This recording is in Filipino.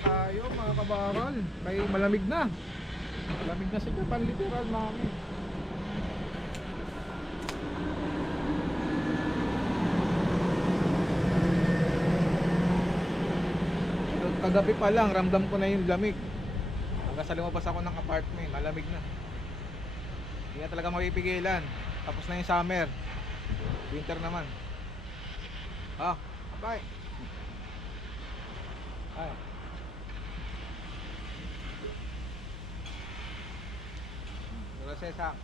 tayo mga kabakal. Kay malamig na. Malamig na si Japan literal mami. Kagabi pa lang, ramdam ko na yung lamig. Hanggang sa lumabas ako ng apartment, malamig na. Hindi na talaga mapipigilan. Tapos na yung summer. Winter naman. Ah, bye. là xe sang